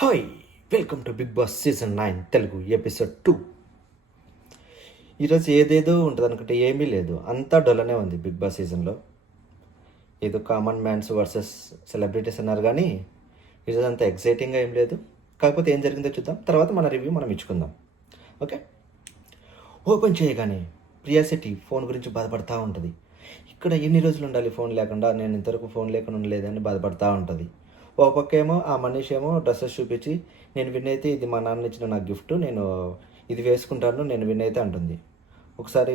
Hi, welcome to Bigg Boss season 9 Telugu episode 2. ఈరోజు ఏదేదో ఉంటుంది అనుకుంటే ఏమీ లేదు, అంతా డొల్లనే ఉంది బిగ్ బాస్ సీజన్లో. ఏదో కామన్ మ్యాన్స్ వర్సెస్ సెలబ్రిటీస్ అన్నారు కానీ ఈరోజు అంత ఎక్సైటింగ్గా ఏం లేదు. కాకపోతే ఏం జరిగిందో చూద్దాం, తర్వాత మన రివ్యూ మనం ఇచ్చుకుందాం. ఓకే, ఓపెన్ చేయగానే ప్రియా శెట్టి ఫోన్ గురించి బాధపడతా ఉంటుంది. ఇక్కడ ఎన్ని రోజులు ఉండాలి ఫోన్ లేకుండా, నేను ఇంతవరకు ఫోన్ లేకుండా ఉండలేదని బాధపడతా ఉంటుంది. ఒక పక్క ఏమో ఆ మనీష్ ఏమో డ్రెస్సెస్ చూపించి, నేను విన్ అయితే ఇది మా నాన్న ఇచ్చిన నాకు గిఫ్ట్, నేను ఇది వేసుకుంటాను, నేను విన్ అయితే అంటుంది. ఒకసారి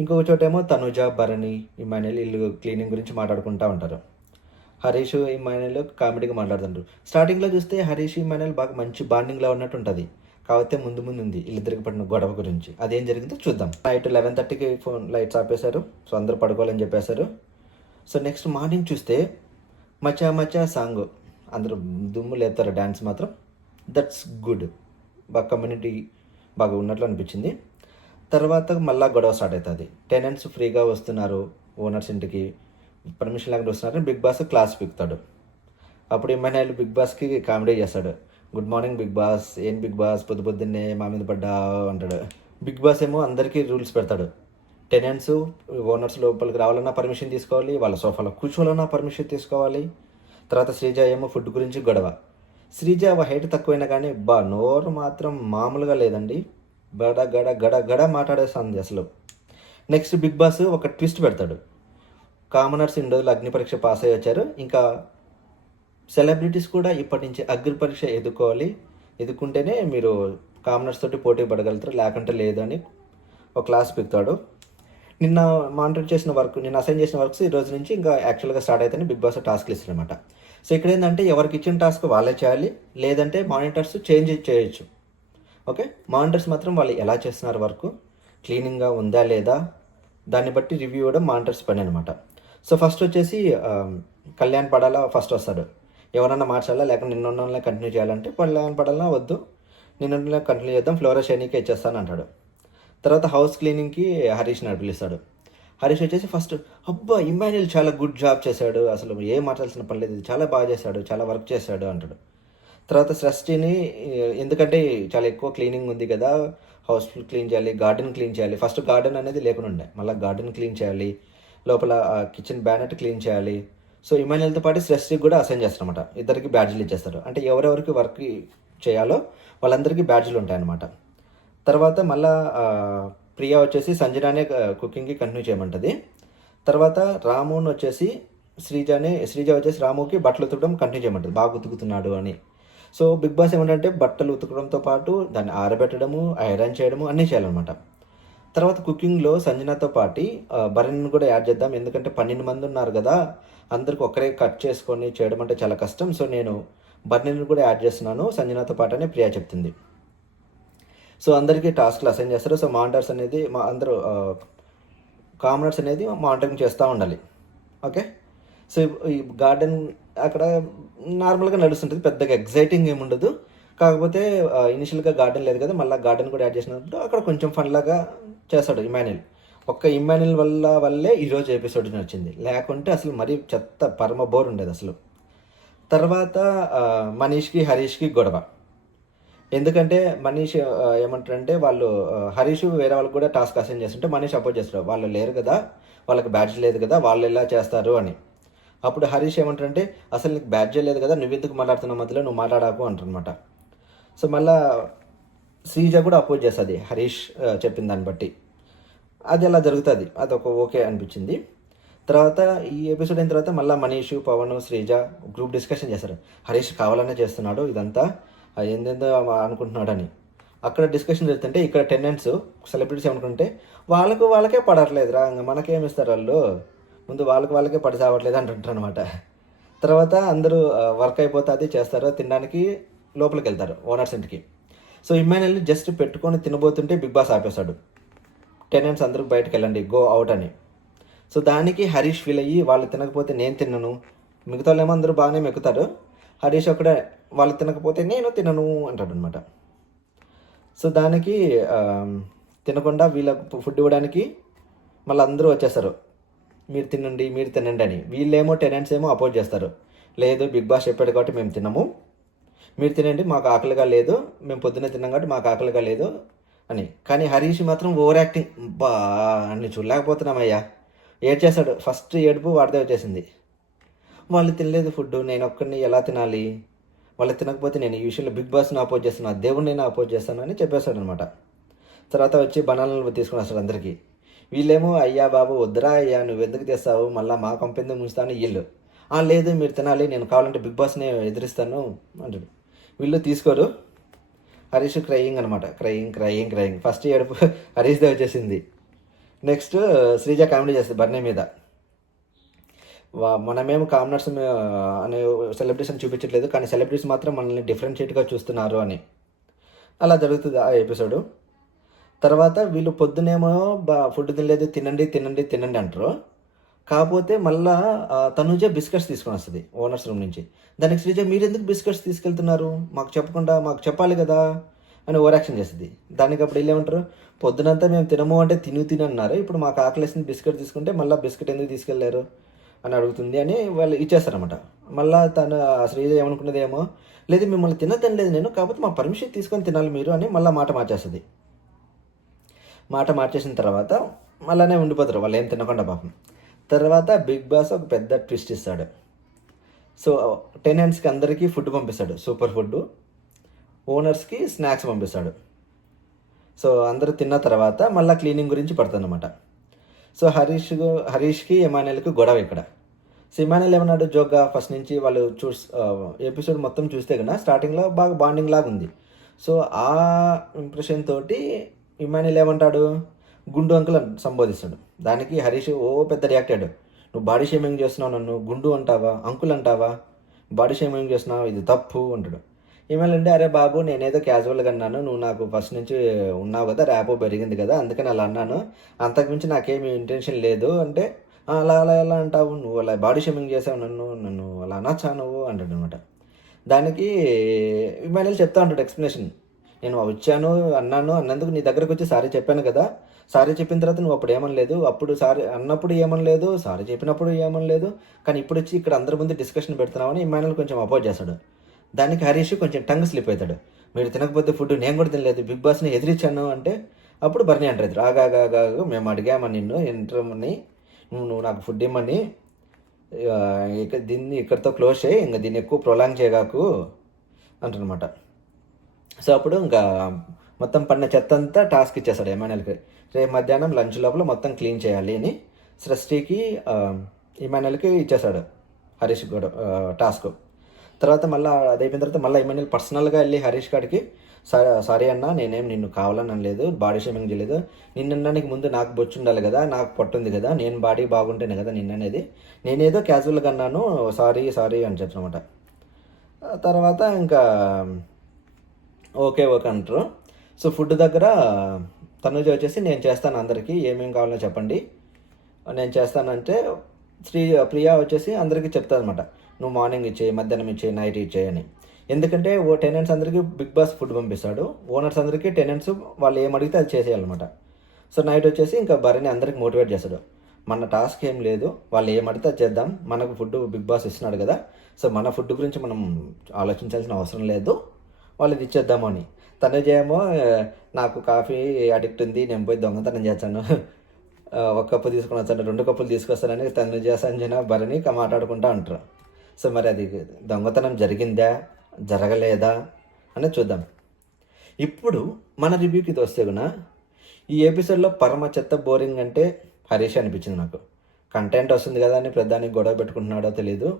ఇంకొక చోటేమో తనుజ, భరణి, ఇమాన్యుల్ ఇల్లు క్లీనింగ్ గురించి మాట్లాడుకుంటూ ఉంటారు. హరీష్, ఇమాన్యుల్ కామెడీగా మాట్లాడుతుంటారు. స్టార్టింగ్లో చూస్తే హరీష్, ఇమాన్యుల్ బాగా మంచి బాండింగ్లో ఉన్నట్టు ఉంటుంది. కాకపోతే ముందు ఉంది వీళ్ళిద్దరికి పడిన గొడవ గురించి. అదేం జరిగిందో చూద్దాం. నైట్ 11:30కి ఫోన్ లైట్స్ ఆపేశారు. సో అందరూ పడుకోవాలని చెప్పేశారు. సో నెక్స్ట్ మార్నింగ్ చూస్తే మచా మచా సాంగ్, అందరూ దుమ్ము లేపుతారు. డ్యాన్స్ మాత్రం దట్స్ గుడ్, బాగా కమ్యూనిటీ బాగా ఉన్నట్లు అనిపించింది. తర్వాత మళ్ళీ గొడవ స్టార్ట్ అవుతుంది. టెనెంట్స్ ఫ్రీగా వస్తున్నారు ఓనర్స్ ఇంటికి, పర్మిషన్ లేకుండా వస్తున్నారు. బిగ్ బాస్ క్లాస్ పీకుతాడు. అప్పుడు ఇమ్మాన్యుయల్ బిగ్ బాస్కి కామెడీ చేస్తాడు. గుడ్ మార్నింగ్ బిగ్ బాస్, ఏం బిగ్ బాస్ పొద్దున్నే మా మీద పడ్డా అంటాడు. బిగ్ బాస్ ఏమో అందరికీ రూల్స్ పెడతాడు. టెనెంట్స్, ఓనర్స్ లోపలికి రావాలన్నా పర్మిషన్ తీసుకోవాలి, వాళ్ళ సోఫాలో కూర్చోవాలన్నా పర్మిషన్ తీసుకోవాలి. తర్వాత శ్రీజ ఏమో ఫుడ్ గురించి గొడవ. శ్రీజ హైట్ తక్కువైనా కానీ నోరు మాత్రం మామూలుగా లేదండి, గడ గడ గడ గడ మాట్లాడేస్తుంది అసలు. నెక్స్ట్ బిగ్ బాస్ ఒక ట్విస్ట్ పెడతాడు. కామనర్స్ ఇన్ని రోజులు అగ్ని పరీక్ష పాస్ అయ్యి వచ్చారు, ఇంకా సెలబ్రిటీస్ కూడా ఇప్పటి నుంచి అగ్ని పరీక్ష ఎదుర్కొంటేనే మీరు కామనర్స్ తోటి పోటీ పడగలుగుతారు, లేకుంటే లేదు అని ఒక క్లాస్ పెడతాడు. నిన్న నిన్న అసైన్ చేసిన వర్క్స్ ఈ రోజు నుంచి ఇంకా యాక్చువల్గా స్టార్ట్ అవుతాయని బిగ్ బాస్ టాస్క్లు ఇస్తారనమాట. సో ఇక్కడ ఏంటంటే ఎవరికి ఇచ్చిన టాస్క్ వాళ్ళే చేయాలి, లేదంటే మానిటర్స్ చేంజ్ చేయొచ్చు. ఓకే, మానిటర్స్ మాత్రం వాళ్ళు ఎలా చేస్తున్నారు, వర్క్ క్లీనింగ్గా ఉందా లేదా, దాన్ని బట్టి రివ్యూ ఇవ్వడం మానిటర్స్ పని అనమాట. సో ఫస్ట్ వచ్చేసి కళ్యాణ్ పడాలా ఫస్ట్ వస్తాడు. ఎవరన్నా మార్చాలా లేకపోతే నిన్న కంటిన్యూ చేయాలంటే కళ్యాణ్ పడాలా వద్దు, నిన్న కంటిన్యూ చేద్దాం, ఫ్లోరా షైనీకే ఇచ్చేస్తాను అంటాడు. తర్వాత హౌస్ క్లీనింగ్కి హరీష్ని పిలుస్తాడు. హరీష్ వచ్చేసి ఫస్ట్ అబ్బా ఇమ్మాన్యుయల్ చాలా గుడ్ జాబ్ చేశాడు, అసలు ఏం మాట్లాడాల్సిన పని లేదు, చాలా బాగా చేశాడు, చాలా వర్క్ చేశాడు అంటాడు. తర్వాత సృష్టిని, ఎందుకంటే చాలా ఎక్కువ క్లీనింగ్ ఉంది కదా, హౌస్ క్లీన్ చేయాలి, గార్డెన్ క్లీన్ చేయాలి. ఫస్ట్ గార్డెన్ అనేది లేకుండా ఉండే, మళ్ళీ గార్డెన్ క్లీన్ చేయాలి, లోపల కిచెన్ బ్యానెట్ క్లీన్ చేయాలి. సో ఇమాన్యుయల్తో పాటు సృష్టికి కూడా అసైన్ చేస్తారనమాట. ఇద్దరికి బ్యాడ్జ్లు ఇచ్చేస్తారు. అంటే ఎవరెవరికి వర్క్ చేయాలో వాళ్ళందరికీ బ్యాడ్జ్లు ఉంటాయన్నమాట. తర్వాత మళ్ళా ప్రియా వచ్చేసి సంజనానే కుకింగ్కి కంటిన్యూ చేయమంటుంది. తర్వాత రాముని వచ్చేసి శ్రీజ వచ్చేసి రాముకి బట్టలు ఉతకడం కంటిన్యూ చేయమంటుంది, బాగా ఉతుకుతున్నాడు అని. సో బిగ్ బాస్ ఏమంటే బట్టలు ఉతకడంతో పాటు దాన్ని ఆరబెట్టడము, ఐరన్ చేయడము అన్నీ చేయాలన్నమాట. తర్వాత కుకింగ్లో సంజనాతో పాటు భరణిని కూడా యాడ్ చేద్దాం, ఎందుకంటే 12 మంది ఉన్నారు కదా, అందరికి ఒక్కరే కట్ చేసుకొని చేయడం అంటే చాలా కష్టం. సో నేను భరణిని కూడా యాడ్ చేస్తున్నాను సంజనాతో పాటు అని ప్రియా చెప్తుంది. సో అందరికీ టాస్క్లు అసైన్ చేస్తారు. సో మానిటర్స్ అనేది అందరూ కామనర్స్ అనేది మానిటరింగ్ చేస్తూ ఉండాలి. ఓకే, సో ఈ గార్డెన్ అక్కడ నార్మల్గా నడుస్తుంటుంది, పెద్దగా ఎగ్జైటింగ్ ఏమి ఉండదు. కాకపోతే ఇనిషియల్గా గార్డెన్ లేదు కదా, మళ్ళీ గార్డెన్ కూడా యాడ్ చేసినప్పుడు అక్కడ కొంచెం ఫన్లాగా చేస్తాడు ఇమాన్యుయల్. ఒక్క ఇమాన్యుయల్ వల్లే ఈరోజు ఎపిసోడ్ నచ్చింది, లేకుంటే అసలు మరీ చెత్త పరమ బోర్ ఉండేది అసలు. తర్వాత మనీష్కి హరీష్కి గొడవ. ఎందుకంటే మనీష్ ఏమంటారంటే వాళ్ళు హరీష్ వేరే వాళ్ళకి కూడా టాస్క్ అసైన్ చేస్తుంటే మనీష్ అపోజ్ చేస్తారు, వాళ్ళు లేరు కదా, వాళ్ళకి బ్యాడ్జ్ లేదు కదా, వాళ్ళు ఎలా చేస్తారు అని. అప్పుడు హరీష్ ఏమంటారంటే అసలు నీకు బ్యాడ్జ్ లేదు కదా, నువ్వెందుకు మాట్లాడుతున్న మధ్యలో, నువ్వు మాట్లాడాకు అంటారనమాట. సో మళ్ళీ శ్రీజ కూడా అపోజ్ చేస్తుంది హరీష్ చెప్పిన దాన్ని బట్టి. అది అలా జరుగుతుంది, అదొక ఓకే అనిపించింది. తర్వాత ఈ ఎపిసోడ్ అయిన తర్వాత మళ్ళీ మనీష్, పవన్, శ్రీజ గ్రూప్ డిస్కషన్ చేస్తారు. హరీష్ కావాలనే చేస్తున్నాడు ఇదంతా, ఏందేందో అనుకుంటున్నాడని. అక్కడ డిస్కషన్ జరుగుతుంటే ఇక్కడ టెనెంట్స్, సెలబ్రిటీస్ ఏమనుకుంటే వాళ్ళకే పడట్లేదురా, ఇంకా మనకేమి ఇస్తారు వాళ్ళు, ముందు వాళ్ళకే పడి సావట్లేదు అంటుంటారు అనమాట. తర్వాత అందరూ వర్క్ అయిపోతుంది చేస్తారు, తినడానికి లోపలికి వెళ్తారు ఓనర్స్ ఇంటికి. సో ఇమ్మాన్యుయల్ని జస్ట్ పెట్టుకొని తినబోతుంటే బిగ్ బాస్ ఆపేశాడు, టెనెంట్స్ అందరూ బయటకు వెళ్ళండి, గో అవుట్ అని. సో దానికి హరీష్ ఫీల్ అయ్యి వాళ్ళు తినకపోతే నేను తినను, మిగతా వాళ్ళు ఏమో అందరూ బాగానే మెక్కుతారు, హరీష్ అక్కడ వాళ్ళు తినకపోతే నేను తినను అంటాడు అనమాట. సో దానికి తినకుండా వీళ్ళకు ఫుడ్ ఇవ్వడానికి మళ్ళీ అందరూ వచ్చేస్తారు, మీరు తినండి అని. వీళ్ళేమో టెనెంట్స్ ఏమో అపోజ్ చేస్తారు, లేదు బిగ్ బాస్ చెప్పాడు కాబట్టి మేము తినము, మీరు తినండి, మాకు ఆకలిగా లేదు, మేము పొద్దున్నే తిన్నాం కాబట్టి మాకు ఆకలిగా లేదు అని. కానీ హరీష్ మాత్రం ఓవర్ యాక్టింగ్, బా అన్ని చూడలేకపోతున్నామయ్యా. ఏడ్చేశాడు. ఫస్ట్ ఏడుపు వాడితే వచ్చేసింది. వాళ్ళు తినలేదు ఫుడ్, నేను ఒక్కడిని ఎలా తినాలి, వాళ్ళు తినకపోతే నేను ఈ విషయంలో బిగ్ బాస్ని అపోజ్ చేస్తాను, దేవుడిని నేను అపోజ్ చేస్తాను అని చెప్పేశాడు అనమాట. తర్వాత వచ్చి బనానాలు తీసుకుని వస్తాడు అందరికీ. వీళ్ళేమో అయ్యా బాబు వద్దురా అయ్యా, నువ్వు ఎందుకు తెస్తావు, మళ్ళీ మా కంపెనీ ముంచుతాను వీళ్ళు. లేదు మీరు తినాలి, నేను కావాలంటే బిగ్ బాస్ని ఎదిరిస్తాను అంటాడు. వీళ్ళు తీసుకోరు. హరీష్ క్రయింగ్ అనమాట, క్రయింగ్. ఫస్ట్ ఏడుపు హరీష్దే వచ్చేసింది. నెక్స్ట్ శ్రీజ కామెడీ చేస్తుంది బర్నీ మీద. మనమేమో కామనర్స్ అనే సెలబ్రిటీస్ అని చూపించట్లేదు, కానీ సెలబ్రిటీస్ మాత్రం మనల్ని డిఫరెన్షియేట్గా చూస్తున్నారు అని. అలా జరుగుతుంది ఆ ఎపిసోడు. తర్వాత వీళ్ళు పొద్దునేమో ఫుడ్ తినలేదు, తినండి అంటారు. కాకపోతే మళ్ళా తనుజ బిస్కెట్స్ తీసుకొని వస్తుంది ఓనర్స్ రూమ్ నుంచి. దానికి శ్రీజ మీరు ఎందుకు బిస్కెట్స్ తీసుకెళ్తున్నారు, మాకు చెప్పకుండా, మాకు చెప్పాలి కదా అని ఓవర్ యాక్షన్ చేస్తుంది. దానికి అప్పుడు వెళ్ళేమంటారు, పొద్దునంతా మేము తినము అంటే తిను అన్నారు, ఇప్పుడు మాకు ఆకలేసింది బిస్కెట్ తీసుకుంటే మళ్ళీ బిస్కెట్ ఎందుకు తీసుకెళ్లారు అని అడుగుతుంది అని వాళ్ళు ఇచ్చేస్తారనమాట. మళ్ళీ తను శ్రీజ ఏమనుకున్నదేమో, లేదు మిమ్మల్ని తినలేదు నేను, కాకపోతే మా పర్మిషన్ తీసుకొని తినాలి మీరు అని మళ్ళీ మాట మార్చేస్తుంది. మాట మార్చేసిన తర్వాత మళ్ళీ ఉండిపోతారు వాళ్ళు ఏం తినకుండా పాపం. తర్వాత బిగ్ బాస్ ఒక పెద్ద ట్విస్ట్ ఇస్తాడు. సో టెనెంట్స్కి అందరికీ ఫుడ్ పంపిస్తాడు, సూపర్ ఫుడ్. ఓనర్స్కి స్నాక్స్ పంపిస్తాడు. సో అందరూ తిన్న తర్వాత మళ్ళీ క్లీనింగ్ గురించి పడుతుందన్నమాట. సో హరీష్కి ఎమానియల్కి గొడవ ఇక్కడ. సో ఇమానియల్ ఏమన్నాడు జోక్గా, ఫస్ట్ నుంచి వాళ్ళు ఎపిసోడ్ మొత్తం చూస్తే కన్నా స్టార్టింగ్లో బాగా బాండింగ్ లాగా ఉంది. సో ఆ ఇంప్రెషన్ తోటి ఇమానియల్ ఏమంటాడు, గుండు అంకుల్ సంబోధిస్తాడు. దానికి హరీష్ పెద్ద రియాక్ట్ అయ్యాడు. నువ్వు బాడీ షేమింగ్ చేస్తున్నావు, నన్ను గుండు అంటావా, అంకుల్ అంటావా, బాడీ షేమింగ్ చేస్తున్నావు, ఇది తప్పు అంటాడు. ఏమేలంటే అరే బాబు నేనేదో క్యాజువల్గా అన్నాను, నువ్వు నాకు ఫస్ట్ నుంచి ఉన్నావు కదా, ర్యాపో పెరిగింది కదా అందుకని అలా అన్నాను, అంతకుమించి నాకేమి ఇంటెన్షన్ లేదు అంటే, అలా అలా ఎలా అంటావు, నువ్వు అలా బాడీ షేమింగ్ చేసావు, నన్ను అలా అనొచ్చా నువ్వు అంటాడు అనమాట. దానికి ఇమానియల్ చెప్తా ఉంటాడు ఎక్స్ప్లెనేషన్. నేను వచ్చాను అన్నందుకు నీ దగ్గరకు వచ్చి సారీ చెప్పాను కదా, సారీ చెప్పిన తర్వాత నువ్వు అప్పుడు ఏమనలేదు, అప్పుడు సారీ అన్నప్పుడు ఏమనలేదు, సారీ చెప్పినప్పుడు ఏమనలేదు, కానీ ఇప్పుడు వచ్చి ఇక్కడ అందరి ముందు డిస్కషన్ పెడుతున్నామని ఇమానియల్ కొంచెం అపోజ్ చేస్తాడు. దానికి హరీష్ కొంచెం టంగ్ స్లిప్ అవుతాడు. మీరు తినకపోతే ఫుడ్ నేను కూడా తినలేదు, బిగ్ బాస్ని ఎదిరించాను అంటే అప్పుడు బర్నీ అంటారు, ఆగాగా మేము అడిగామని నిన్ను ఎంట్రమని, నువ్వు నాకు ఫుడ్ ఇమ్మని, దీన్ని ఇక్కడితో క్లోజ్ చేయి, ఇంకా దీన్ని ఎక్కువ ప్రొలాంగ్ చేయగాకు అంటారనమాట. సో అప్పుడు ఇంకా మొత్తం పడిన చెత్త అంతా టాస్క్ ఇచ్చేస్తాడు ఎమాన్యుయల్కి, రేపు మధ్యాహ్నం లంచ్ లోపల మొత్తం క్లీన్ చేయాలి అని సృష్టికి ఇమాన్యుయల్కి ఇచ్చేస్తాడు హరీష్ కూడా టాస్క్. తర్వాత మళ్ళీ అది అయిపోయిన తర్వాత మళ్ళీ ఇమాన్యుయల్ పర్సనల్గా వెళ్ళి హరీష్ గారికి సారీ అన్న, నేనేం నిన్ను కావాలని అనలేదు, బాడీ షేమింగ్ చేయలేదు, నిన్నడానికి ముందు నాకు బొచ్చు ఉండాలి కదా, నాకు పొట్టుంది కదా, నేను బాడీ బాగుంటేనే కదా నిన్ననేది, నేనేదో క్యాజువల్గా అన్నాను, సారీ అని చెప్తున్నమాట. తర్వాత ఇంకా ఓకే అంటారు. సో ఫుడ్ దగ్గర తనుజ వచ్చేసి నేను చేస్తాను, అందరికీ ఏమేమి కావాలో చెప్పండి నేను చేస్తానంటే, ప్రియా వచ్చేసి అందరికీ చెప్తా అనమాట, నువ్వు మార్నింగ్ ఇచ్చేయి, మధ్యాహ్నం ఇచ్చేయి, నైట్ ఇచ్చేయి అని. ఎందుకంటే టెనెంట్స్ అందరికీ బిగ్ బాస్ ఫుడ్ పంపిస్తాడు, ఓనర్స్ అందరికీ టెనెంట్స్ వాళ్ళు ఏం అడిగితే అది చేసేయాలన్నమాట. సో నైట్ వచ్చేసి ఇంకా భరణి అందరికి మోటివేట్ చేస్తాడు, మన టాస్క్ ఏం లేదు, వాళ్ళు ఏం అడిగితే అది చేద్దాం, మనకు ఫుడ్ బిగ్ బాస్ ఇస్తున్నాడు కదా, సో మన ఫుడ్ గురించి మనం ఆలోచించాల్సిన అవసరం లేదు, వాళ్ళు ఇది ఇచ్చేద్దాము అని. తనుజేమో నాకు కాఫీ అడిక్ట్ ఉంది, నేను పోయి దొంగతనం చేస్తాను, ఒక కప్పు తీసుకొని వచ్చాను, 2 కప్పులు తీసుకొస్తానని తనుజ సంజన భరణి మాట్లాడుకుంటూ అంటారు. సో మరి అది దొంగతనం జరిగిందా జరగలేదా అని చూద్దాం. ఇప్పుడు మన రివ్యూకి ఇది వస్తే కూడా ఈ ఎపిసోడ్లో పరమ చెత్త బోరింగ్ అంటే హరీష్ అనిపించింది నాకు. కంటెంట్ వస్తుంది కదా అని ప్రధానికి గొడవ పెట్టుకుంటున్నాడో తెలీదు,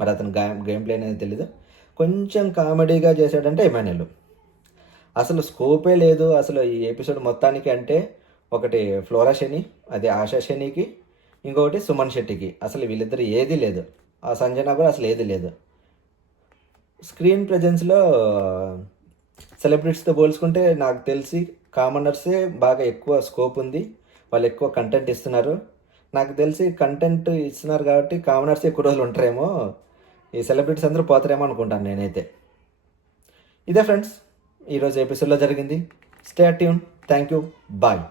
మరి అతను గేమ్ ప్లే అనేది తెలీదు, కొంచెం కామెడీగా చేశాడంటే ఎమాన్యుయల్. అసలు స్కోపే లేదు అసలు ఈ ఎపిసోడ్ మొత్తానికి. అంటే ఒకటి ఫ్లోరా శని, అది ఆశా శనికి, ఇంకొకటి సుమన్ శెట్టికి, అసలు వీళ్ళిద్దరు ఏదీ లేదు, ఆ సంజన కూడా అసలు ఏది లేదు. స్క్రీన్ ప్రజెన్స్లో సెలబ్రిటీస్తో పోల్చుకుంటే నాకు తెలిసి కామనర్సే బాగా ఎక్కువ స్కోప్ ఉంది, వాళ్ళు ఎక్కువ కంటెంట్ ఇస్తున్నారు. నాకు తెలిసి కంటెంట్ ఇస్తున్నారు కాబట్టి కామనర్సే ఎక్కువ రోజులు ఉంటారేమో, ఈ సెలబ్రిటీస్ అందరూ పోతారేమో అనుకుంటాను నేనైతే. ఇదే ఫ్రెండ్స్ ఈరోజు ఎపిసోడ్లో జరిగింది. Stay tune. Thank you. Bye.